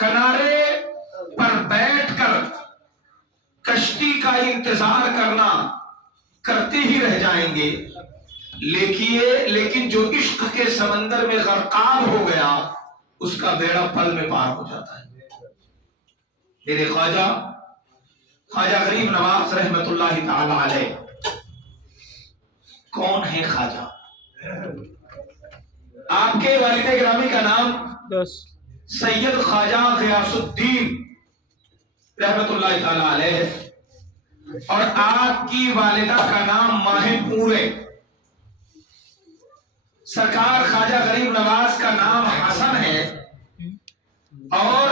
کنارے پر بیٹھ کر کشتی کا انتظار کرتے ہی رہ جائیں گے، لیکن جو عشق کے سمندر میں غرقاب ہو گیا اس کا بیڑا پل میں پار ہو جاتا ہے۔ میرے خواجہ غریب نواز رحمت اللہ تعالی علیہ، کون ہے خواجہ؟ آپ کے والد گرامی کا نام سید خواجہ غیاث الدین رحمت اللہ تعالی علیہ، اور آپ کی والدہ کا نام ماہر پور ہے۔ سرکار خواجہ غریب نواز کا نام حسن ہے، اور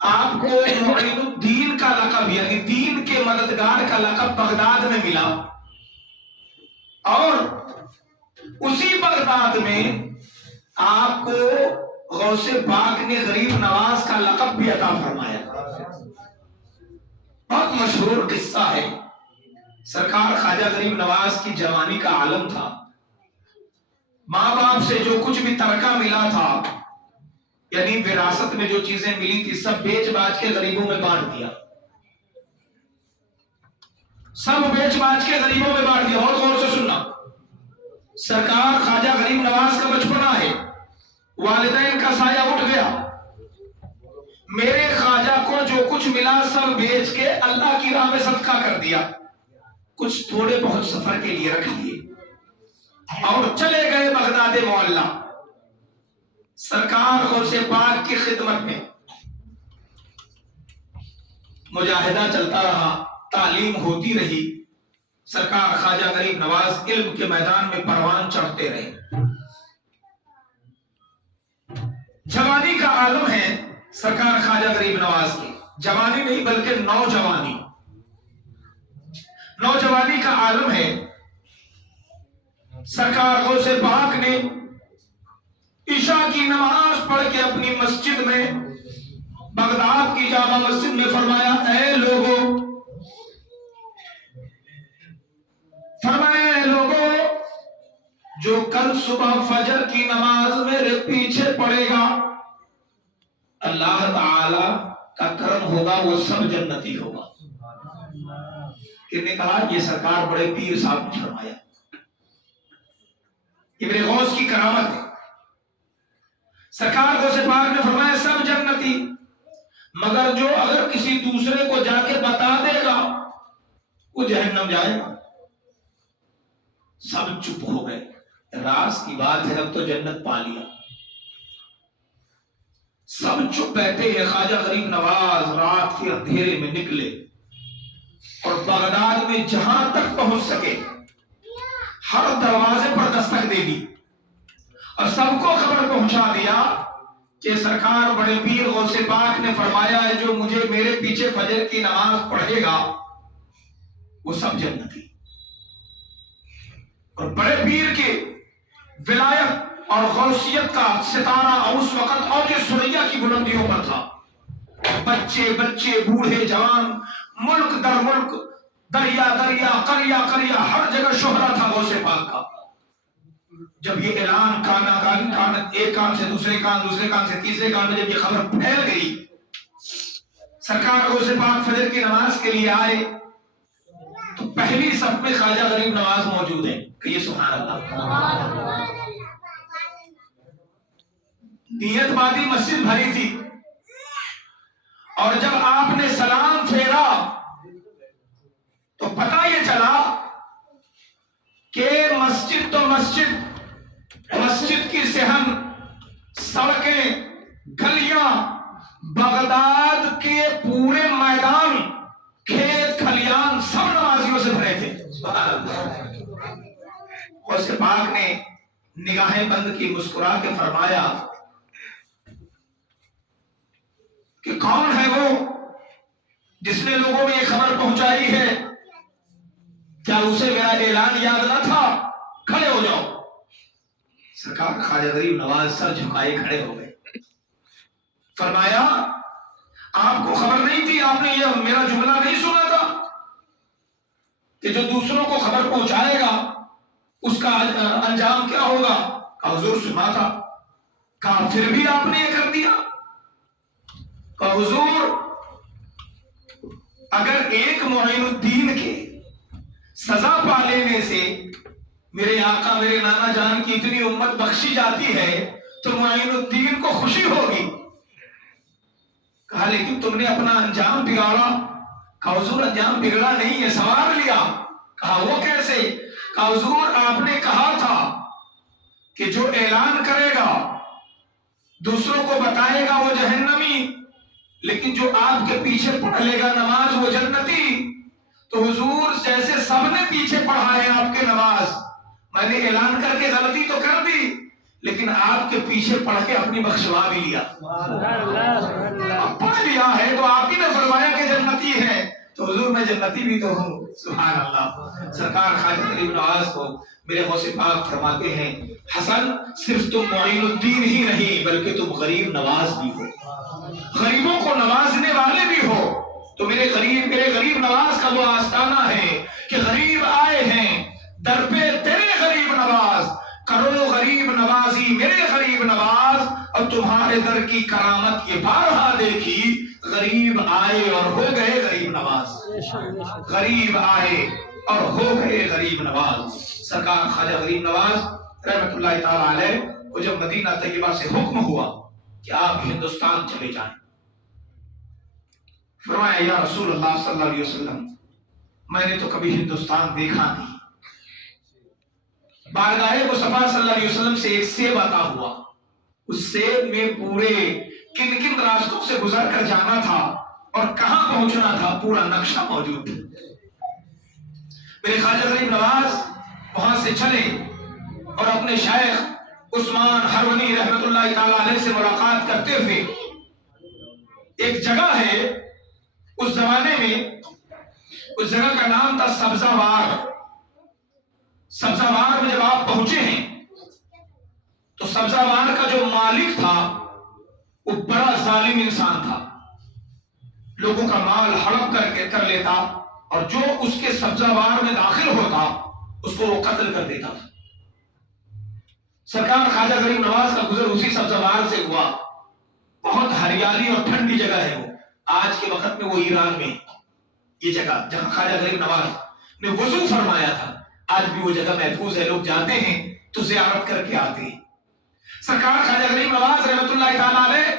آپ کو معین الدین کا لقب یعنی دین کے مددگار کا لقب بغداد میں ملا، اور اسی بغداد میں آپ کو غوث پاک نے غریب نواز کا لقب بھی عطا فرمایا۔ بہت مشہور قصہ ہے۔ سرکار خواجہ غریب نواز کی جوانی کا عالم تھا، ماں باپ سے جو کچھ بھی ترکہ ملا تھا، یعنی وراثت میں جو چیزیں ملی تھی، سب بیچ باچ کے غریبوں میں بانٹ دیا، سب بیچ باچ کے غریبوں میں بانٹ دیا۔ اور غور سے سننا، سرکار خواجہ غریب نواز کا بچپنا ہے، والدین کا سایہ اٹھ گیا، میرے خواجہ کو جو کچھ ملا سب بیچ کے اللہ کی راہ میں صدقہ کر دیا، کچھ تھوڑے بہت سفر کے لیے رکھ لیے اور چلے گئے بغداد معلیٰ۔ سرکار غوث پاک کی خدمت میں مجاہدہ چلتا رہا، تعلیم ہوتی رہی، سرکار خواجہ غریب نواز علم کے میدان میں پروان چڑھتے رہے۔ جوانی کا عالم ہے سرکار خواجہ غریب نواز کی، جوانی نہیں بلکہ نوجوانی کا عالم ہے۔ سرکار غوث پاک نے عشاء کی نماز پڑھ کے اپنی مسجد میں، بغداد کی جامع مسجد میں فرمایا، اے لوگوں جو کل صبح فجر کی نماز میرے پیچھے پڑے گا، اللہ تعالی کا کرم ہوگا، وہ سب جنتی ہوگا۔ کن نے کہا؟ یہ سرکار بڑے پیر صاحب نے فرمایا، ابن غوث کی کرامت ہے۔ سرکار غوث پاک نے فرمایا سب جنتی، مگر جو اگر کسی دوسرے کو جا کے بتا دے گا وہ جہنم جائے گا۔ سب چپ ہو گئے، راز کی بات ہے، اب تو جنت پا لیا۔ سب چپ بیٹھے ہیں۔ خواجہ غریب نواز رات کے اندھیرے میں نکلے اور بغداد میں جہاں تک پہنچ سکے ہر دروازے پر دستک دے دی اور سب کو خبر پہنچا دیا کہ سرکار بڑے پیر غوث پاک نے فرمایا ہے جو مجھے میرے پیچھے فجر کی نماز پڑھے گا وہ سب جنتی۔ اور بڑے پیر کی ولایت اور غوثیت کا ستارہ اس وقت اوج ثریا کی بلندیوں پر تھا۔ بچے بوڑھے جوان، ملک در ملک، دریا دریا، قریہ قریہ، ہر جگہ شہرہ تھا غوث پاک کا۔ جب یہ اعلان کان ایک کان سے دوسرے کان سے تیسرے کان میں جب یہ خبر پھیل گئی، سرکار غوث پاک فجر کی نماز کے لیے آئے تو پہلی صف میں خواجہ غریب نواز موجود ہے۔ کہیے سبحان اللہ۔ نیت بادی مسجد بھری تھی، اور جب آپ نے سلام پھیرا تو پتہ یہ چلا کہ مسجد تو مسجد کی صحن، سڑکیں، گلیاں، بغداد کے پورے میدان، کھیت کھلیان سب نمازیوں سے بھرے تھے۔ غوث پاک نے نگاہیں بند کی، مسکرا کے فرمایا کہ کون ہے وہ جس نے لوگوں میں یہ خبر پہنچائی ہے؟ کیا اسے میرا اعلان یاد نہ تھا؟ کھڑے ہو جاؤ۔ سرکار خواجہ غریب نواز سر جھکائے کھڑے ہو گئے۔ فرمایا آپ کو خبر نہیں تھی؟ آپ نے یہ میرا جملہ نہیں سنا تھا کہ جو دوسروں کو خبر پہنچائے گا اس کا انجام کیا ہوگا؟ کہا حضور سنا تھا۔ کہا پھر بھی آپ نے یہ کر دیا؟ کہ حضور اگر ایک معین الدین کے سزا پا لینے سے میرے آقا میرے نانا جان کی اتنی امت بخشی جاتی ہے تو معین الدین کو خوشی ہوگی. کہا لیکن تم نے اپنا انجام بگاڑا. کہا حضور انجام بگڑا نہیں ہے، سوار لیا. کہا وہ کیسے؟ کہا حضور آپ نے کہا تھا کہ جو اعلان کرے گا دوسروں کو بتائے گا وہ جہنمی، لیکن جو آپ کے پیچھے پڑھ لے گا نماز وہ جنتی. تو حضور جیسے سب نے پیچھے پڑھا ہے آپ کے نماز، میں نے اعلان کر کے غلطی تو کر دی لیکن آپ کے پیچھے پڑھ کے اپنی بخشوا بھی لیا. اب پڑھ لیا ہے تو آپ ہی نے فرمایا کہ جنتی ہے تو حضور میں جنتی بھی تو ہوں. سبحان اللہ. سرکار خواجہ غریب نواز کو میرے غوث پاک فرماتے ہیں حسن صرف تم معین الدین ہی نہیں بلکہ تم غریب نواز بھی ہو، غریبوں کو نوازنے والے بھی ہو. تو میرے غریب نواز کا وہ آستانہ ہے کہ غریب آئے ہیں در پہ تیرے غریب نواز، کرو غریب نوازی میرے غریب نواز. اب تمہارے در کی کرامت یہ بارہا دیکھی، غریب آئے اور ہو گئے غریب نواز. غریب آئے اور ہو گئے غریب نواز. سرکار خواجہ غریب نواز رحمت اللہ تعالی علیہ کو جب مدینہ طیبہ سے حکم ہوا کہ آپ ہندوستان چلے جائیں، فرمایا یا رسول اللہ صلی اللہ علیہ وسلم میں نے تو کبھی ہندوستان دیکھا نہیں. بارگاہ مصطفیٰ صلی اللہ علیہ وسلم سے ایک سیب عطا ہوا، اس سیب میں پورے کن کن راستوں سے گزر کر جانا تھا اور کہاں پہنچنا تھا پورا نقشہ موجود. میرے خواجہ غریب نواز وہاں سے چلے اور اپنے شیخ عثمان ہرونی رحمت اللہ تعالی علیہ سے ملاقات کرتے ہوئے ایک جگہ ہے اس زمانے میں، اس جگہ کا نام تھا سبزہ وار. سبزہ وار میں جب آپ پہنچے ہیں تو سبزہ وار کا جو مالک تھا وہ بڑا ظالم انسان تھا، لوگوں کا مال ہڑپ کر لیتا اور جو اس کے سبزہ وار میں داخل ہوتا اس کو وہ قتل کر دیتا تھا. سرکار خواجہ غریب نواز کا گزر اسی سبزہ وار سے ہوا. بہت ہریالی اور ٹھنڈی جگہ ہے وہ. آج کے وقت میں وہ ایران میں یہ جگہ جہاں خواجہ غریب نواز نے وضو فرمایا تھا آج بھی وہ جگہ محفوظ ہے. لوگ جاتے ہیں تو زیارت کر کے آتے ہیں. سرکار خواجہ غریب نواز رحمت اللہ تعالی علیہ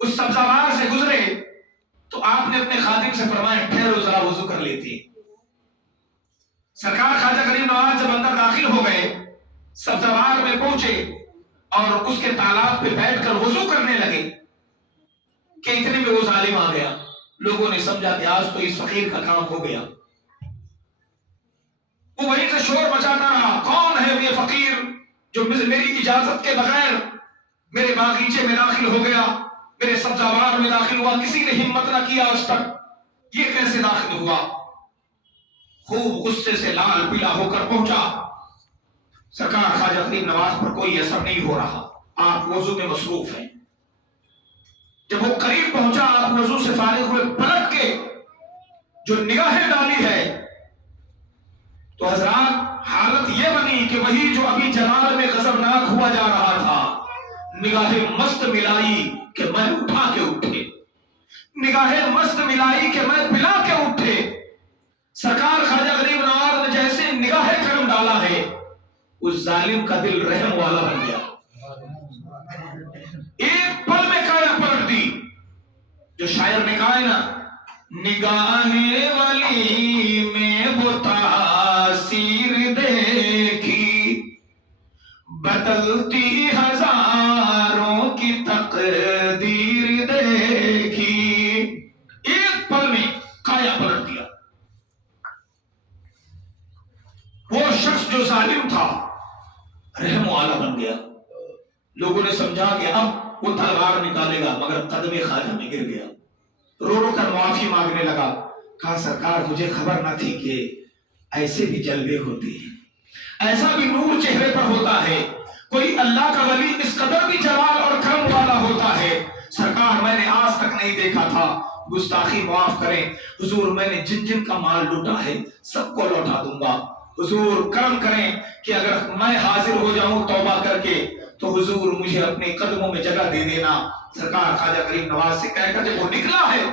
اس سبزہ وار سے گزرے تو آپ نے اپنے خادم سے فرمایا ٹھہرو ذرا وضو کر لیتے. سرکار خواجہ غریب نواز جب اندر داخل ہو گئے، سبزہ وار میں پہنچے اور اس کے تالاب پہ بیٹھ کر وضو کرنے لگے کہ اتنے میں وہ ظالم آ گیا. لوگوں نے سمجھا کہ آج تو اس فقیر کا کام ہو گیا. وہ وہیں سے شور مچاتا رہا، کون ہے یہ فقیر جو میری اجازت کے بغیر میرے باغیچے میں داخل ہو گیا، میرے سبزہ وار میں داخل ہوا، کسی نے ہمت نہ کیا اس تک، یہ کیسے داخل ہوا؟ خوب غصے سے لال پیلا ہو کر پہنچا. سرکار خواجہ غریب نواز پر کوئی اثر نہیں ہو رہا، آپ وضو میں مصروف ہیں. جب وہ قریب پہنچا آپ وضو سے فارغ ہوئے، پلٹ کے جو نگاہیں ڈالی ہے تو حضرات حالت یہ بنی کہ وہی جو ابھی جلال میں غضبناک ہوا جا رہا تھا، نگاہیں مست ملائی کہ میں اٹھا کے اٹھے، نگاہیں مست ملائی کہ میں پلا کے اٹھے. سرکار خواجہ غریب نواز نے جیسے نگاہ کرم ڈالا ہے اس ظالم کا دل رحم والا بن گیا. ایک پل میں کایا پلٹ دی. جو شاعر نے کہا ہے نا، نگاہ ولی میں وہ تاثیر دیکھی بدلتی ہزاروں کی تقدیر دیکھی. ایک پل میں کایا پلٹ دیا. وہ شخص جو ظالم تھا رحم والا بن گیا. لوگوں نے سمجھا کہ اب وہ تلوار نکالے گا، مگر قدم خواجہ میں گر گیا. رو رو کر معافی مانگنے لگا. کہا سرکار مجھے خبر نہ تھی کہ ایسے بھی جلوے ہوتے ہیں، ایسا بھی نور چہرے پر ہوتا ہے. کوئی اللہ کا ولی اس قدر بھی جلال اور کرم والا ہوتا ہے. سرکار میں نے آج تک نہیں دیکھا تھا، گستاخی معاف کریں حضور، میں نے جن جن کا مال لوٹا ہے سب کو لوٹا دوں گا. حضور کرم کریں کہ اگر میں حاضر ہو جاؤں توبہ کر کے تو حضور مجھے اپنے قدموں میں جگہ دے دینا۔ سرکار خواجہ غریب نواز سے کہہ کر جب وہ نکلا ہے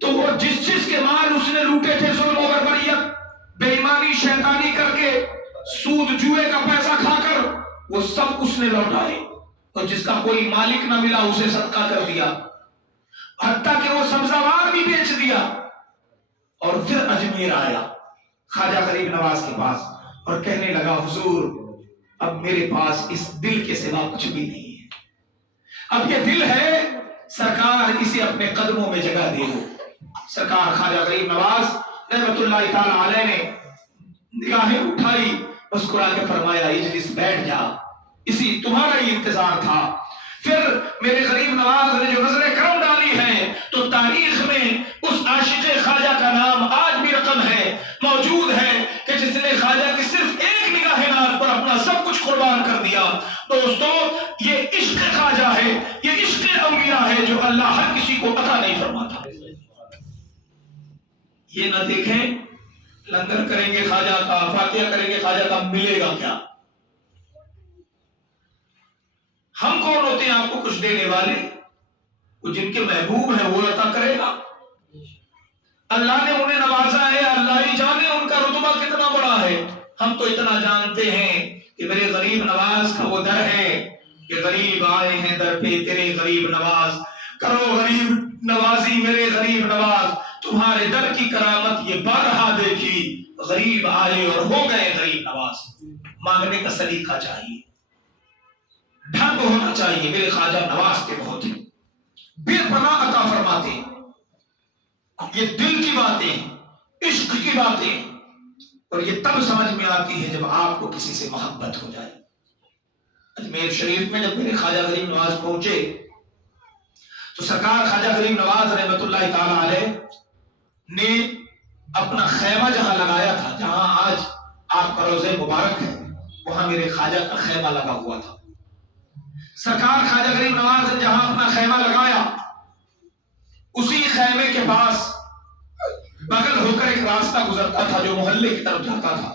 تو وہ جس کے مال اس نے لوٹے تھے ظلم و بربریت، بے ایمانی، شیطانی کر کے، سود جوئے کا پیسہ کھا کر، وہ سب اس نے لوٹائے، اور جس کا کوئی مالک نہ ملا اسے صدقہ کر دیا، حتیٰ کہ وہ سبزوار بھی بیچ دیا۔ اور پھر اجمیر آیا خواجہ غریب نواز کے پاس اور کہنے لگا حضور اب میرے پاس اس دل کے سوا کچھ بھی نہیں ہے، اب یہ دل ہے، سرکار اسے اپنے قدموں میں جگہ دے دو۔ سرکار خواجہ غریب نواز رحمت اللہ تعالی علیہ نے نگاہیں اٹھائی، مسکرا کے فرمایا اجلس، بیٹھ جا، اسی تمہارا ہی انتظار تھا۔ پھر میرے غریب نواز نے جو نظر کرم ڈالی ہے تو تاریخ میں اس عاشق خواجہ کا نام آج بھی رقم ہے، موجود ہے، کہ جس نے خواجہ کی صرف ایک نگاہ ناز پر اپنا سب کچھ قربان کر دیا۔ دوستو یہ عشق خواجہ ہے، یہ عشق اولیاء ہے جو اللہ ہر کسی کو عطا نہیں فرماتا۔ یہ نہ دیکھیں لنگر کریں گے خواجہ کا، فاتحہ کریں گے خواجہ کا، ملے گا کیا؟ ہم کون ہوتے ہیں آپ کو کچھ دینے والے؟ وہ جن کے محبوب ہیں وہ عطا کرے گا۔ اللہ نے انہیں نوازا ہے، اللہ ہی جانے ان کا رتبہ کتنا بڑا ہے۔ ہم تو اتنا جانتے ہیں کہ میرے غریب نواز کا وہ در ہے کہ غریب آئے ہیں در پہ تیرے غریب نواز، کرو غریب نوازی میرے غریب نواز، تمہارے در کی کرامت یہ بارہا دیکھی، غریب آئے اور ہو گئے غریب نواز۔ مانگنے کا سلیقہ چاہیے، ڈھنگ ہونا چاہیے۔ میرے خواجہ نواز کے بہت ہیں، بے پناہ عطا فرماتے ہیں۔ یہ دل کی باتیں، عشق کی باتیں، اور یہ تب سمجھ میں آتی ہے جب آپ کو کسی سے محبت ہو جائے۔ اجمیر شریف میں جب میرے خواجہ غریب نواز پہنچے تو سرکار خواجہ غریب نواز رحمت اللہ تعالی علیہ نے اپنا خیمہ جہاں لگایا تھا، جہاں آج آپ کا روضہ مبارک ہے، وہاں میرے خواجہ کا خیمہ لگا ہوا تھا۔ سرکار خواجہ غریب نواز نے جہاں اپنا خیمہ لگایا، اسی خیمے کے پاس بغل ہو کر ایک راستہ گزرتا تھا جو محلے کی طرف جاتا تھا۔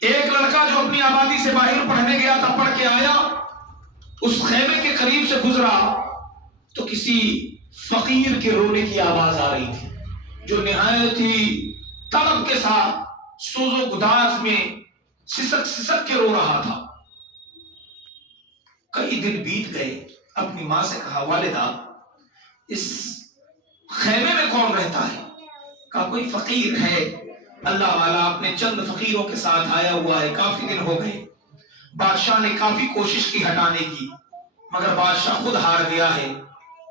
ایک لڑکا جو اپنی آبادی سے باہر پڑھنے گیا تھا، پڑھ کے آیا، اس خیمے کے قریب سے گزرا تو کسی فقیر کے رونے کی آواز آ رہی تھی، جو نہایت ہی طلب کے ساتھ سوز و گداز میں سسک سسک کے رو رہا تھا۔ کئی دن بیت گئے، اپنی ماں سے کہا والدہ اس خیمے میں کون رہتا ہے؟ کہا کوئی فقیر ہے، اللہ والا اپنے چند فقیروں کے ساتھ آیا ہوا ہے، کافی دن ہو گئے۔ بادشاہ نے کافی کوشش کی ہٹانے کی، مگر بادشاہ خود ہار گیا ہے،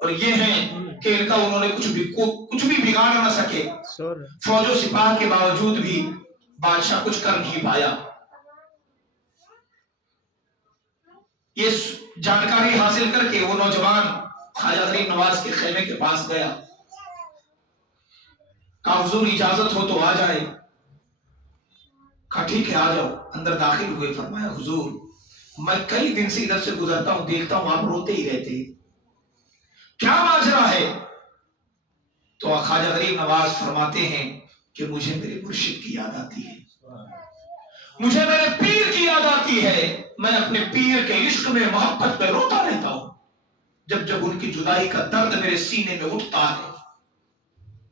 اور یہ ہیں کہ ان کا انہوں نے کچھ بھی بگاڑ نہ سکے۔ فوج و سپاہ کے باوجود بھی بادشاہ کچھ کر نہیں پایا۔ یہ جانکاری حاصل کر کے وہ نوجوان خواجہ غریب نواز کے خیمے کے پاس گیا، کہا حضور اجازت ہو تو آ جائے۔ کہا ٹھیک ہے آ جاؤ۔ اندر داخل ہوئے، فرمایا حضور میں کئی دن سے ادھر سے گزرتا ہوں، دیکھتا ہوں آپ روتے ہی رہتے، کیا ماجرا ہے؟ تو خواجہ غریب نواز فرماتے ہیں کہ مجھے میرے مرشد کی یاد آتی ہے، مجھے میرے پیر کی یاد آتی ہے، میں اپنے پیر کے عشق میں، محبت میں روتا رہتا ہوں جب جب ان کی جدائی کا درد میرے سینے میں اٹھتا ہے۔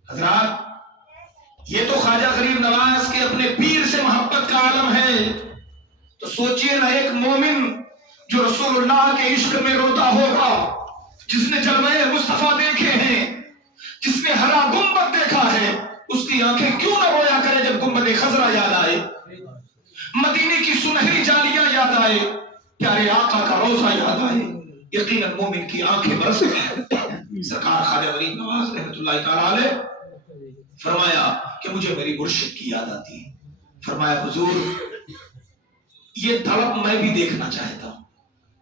حضرات یہ تو خواجہ غریب نواز کے اپنے پیر سے محبت کا عالم ہے، تو سوچئے نا ایک مومن جو رسول اللہ کے عشق میں روتا ہوگا، جس نے جلوے مصطفیٰ دیکھے ہیں، جس نے ہرا گنبد دیکھا ہے، اس کی آنکھیں کیوں نہ رویا کرے جب گنبد خضرا یاد آئے، مدینے کی سنہری جالیاں یاد آئے، پیارے آقا کا روضہ یاد آئے، یقیناً مومن کی آنکھیں برس گئیں۔ سرکار خواجہ غریب نواز رحمت اللہ تعالی علیہ فرمایا کہ مجھے میری مرشد کی یاد آتی ہے۔ فرمایا حضور یہ طلب میں بھی دیکھنا چاہتا ہوں۔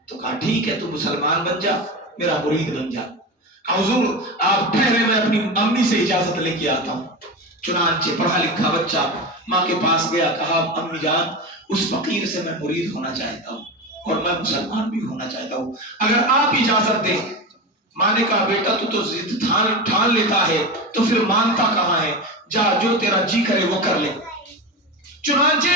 تو کہا ٹھیک ہے تو مسلمان بن جا، میرا مرید بن جا۔ کہا حضور آپ ٹھہرے، میں اپنی امی سے اجازت لے کے آتا ہوں۔ چنانچہ پڑھا لکھا بچہ ماں کے پاس گیا، کہا امی جان اس فقیر سے میں مرید ہونا چاہتا ہوں اور میں مسلمان بھی ہونا چاہتا ہوں، اگر آپ اجازت دیں۔ ماں نے کہا بیٹا تو ضد ٹھان لیتا ہے تو پھر مانتا کہاں ہے، جا جو تیرا جی کرے وہ کر لے۔ چنانچہ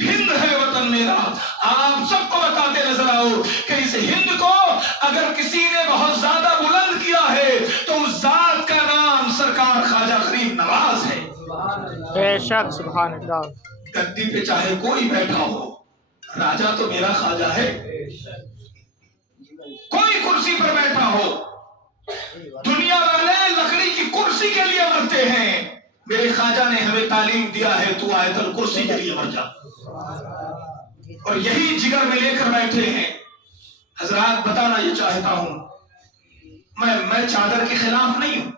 ہند ہے وطن میرا. آپ سب کو بتاتے نظر آؤ کہ اس ہند کو اگر کسی نے بہت زیادہ بلند کیا ہے تو اس ذات کا نام سرکار خواجہ غریب نواز ہے. بے شک سبحان اللہ. گدی پہ چاہے کوئی بیٹھا ہو، راجا تو میرا خواجہ ہے. کوئی کرسی پر بیٹھا ہو، دنیا والے لکڑی کی کرسی کے لیے مرتے ہیں، میرے خواجہ نے ہمیں تعلیم دیا ہے تو آیت الکرسی کے لیے مر جا. اور یہی جگر میں لے کر بیٹھے ہیں. حضرات بتانا یہ چاہتا ہوں، میں چادر کے خلاف نہیں ہوں.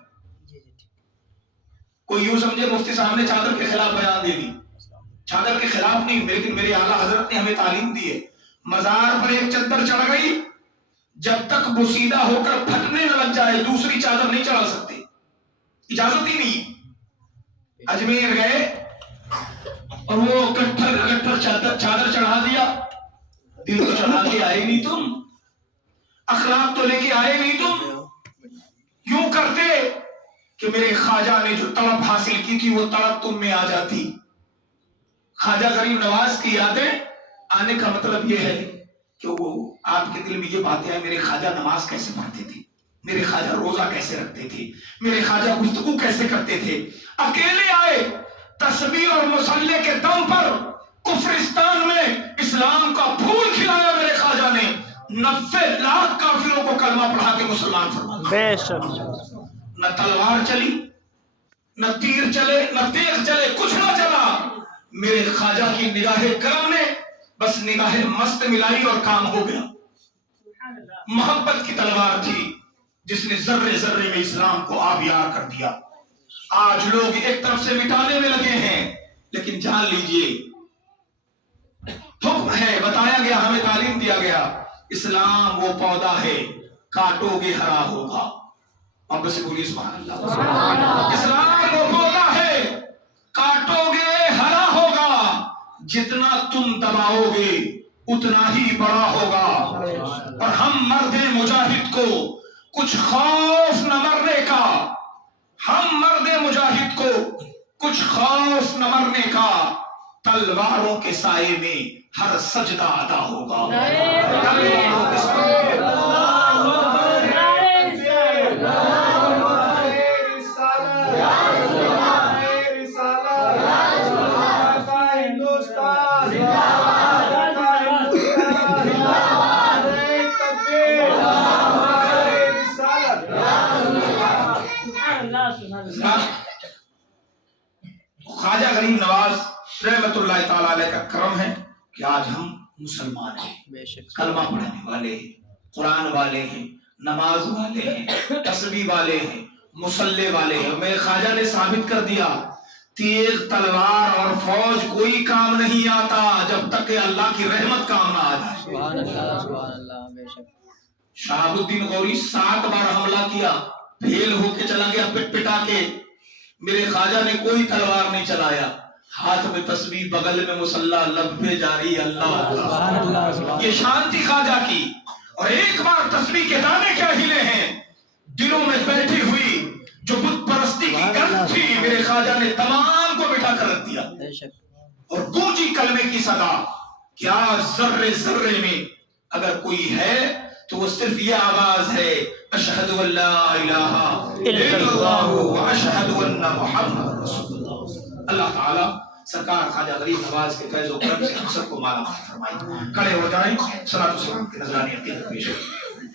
کوئی یوں سمجھے مفتی صاحب نے چادر کے خلاف بیان دے دی. چادر کے خلاف نہیں، لیکن میرے اعلیٰ حضرت نے ہمیں تعلیم دی ہے. مزار پر ایک چادر چڑھ گئی، جب تک بوسیدہ ہو کر پھٹنے نہ لگ جائے دوسری چادر نہیں چڑھا سکتے، اجازت ہی نہیں. اجمیر گئے اور وہ گٹھر چادر چڑھا دیا. دل تو چڑھا کے آئے نہیں تم، اخلاق تو لے کے آئے نہیں تم. یوں کرتے کہ میرے خواجہ نے جو طلب حاصل کی تھی وہ طلب تم میں آ جاتی. خواجہ غریب نواز کی یادیں آنے کا مطلب یہ ہے کہ وہ آپ کے دل میں یہ باتیں ہیں، میرے خواجہ نماز کیسے پڑھتے تھے، میرے خواجہ روزہ کیسے رکھتے تھے، میرے خواجہ گفتگو کیسے کرتے تھے. اکیلے آئے، تسبیح اور مصلی کے دم پر کفرستان میں اسلام کا پھول کھلایا میرے خواجہ نے. 90 لاکھ کافروں کو کلمہ پڑھا کے مسلمان فرما دیا. بے شک. نہ تلوار چلی، نہ تیر چلے، نہ تیغ چلے، کچھ نہ چلا. میرے خواجہ کی نگاہ کرم نے بس نگاہ مست ملائی اور کام ہو گیا. محبت کی تلوار تھی جس نے ذرے ذرے میں اسلام کو آبیار کر دیا. آج لوگ ایک طرف سے مٹانے میں لگے ہیں، لیکن جان لیجئے حکم ہے، بتایا گیا، ہمیں تعلیم دیا گیا، اسلام وہ پودا ہے کاٹو گے ہرا ہوگا. اب سے بولیے سبحان اللہ. اسلام وہ پودا ہے کاٹو گے ہرا ہوگا، جتنا تم دباؤ گے اتنا ہی بڑا ہوگا. اور ہم مرد مجاہد کو کچھ خوف نہ مرنے کا، ہم مرد مجاہد کو کچھ خوف نہ مرنے کا، تلواروں کے سائے میں ہر سجدہ ادا ہوگا. تلواروں کے سائے میں خواجہ غریب نواز رحمت اللہ تعالی علیہ کا کرم ہے کہ آج ہم مسلمان ہیں، کلمہ پڑھنے والے ہیں، قرآن والے ہیں، نماز والے ہیں، تسبیح والے ہیں، مصلی والے ہیں. میرے خواجہ نے ثابت کر دیا تیغ تلوار اور فوج کوئی کام نہیں آتا جب تک کہ اللہ کی رحمت کام نہ آ جائے. سبحان اللہ سبحان اللہ. بے شک. شہاب الدین غوری 7 بار حملہ کیا، پھیل ہو کے چلا گیا پٹ پٹا کے. میرے خواجہ نے کوئی تلوار نہیں چلایا، ہاتھ میں تسبیح، بغل میں مصلی، لب پہ جاری اللہ. یہ شان تھی خواجہ کی. اور ایک بار تسبیح کے دانے کیا ہلے ہیں، دلوں میں بیٹھی ہوئی جو بت پرستی کی گرد تھی، میرے خواجہ نے تمام کو بٹھا کر رکھ دیا. اور گونجی کلمے کی صدا. کیا ذرے ذرے میں اگر کوئی ہے تو وہ صرف یہ آواز ہے، اشہد ان لا الہ الا اللہ و اشہد ان محمد رسول اللہ. اللہ تعالی سرکار خواجہ غریب نواز کے فیض و کرم سے ہم سب کو مالا مال فرمائے. کھڑے ہو جائیں، صلاۃ و سلام کی نذرانیت پیش کریں.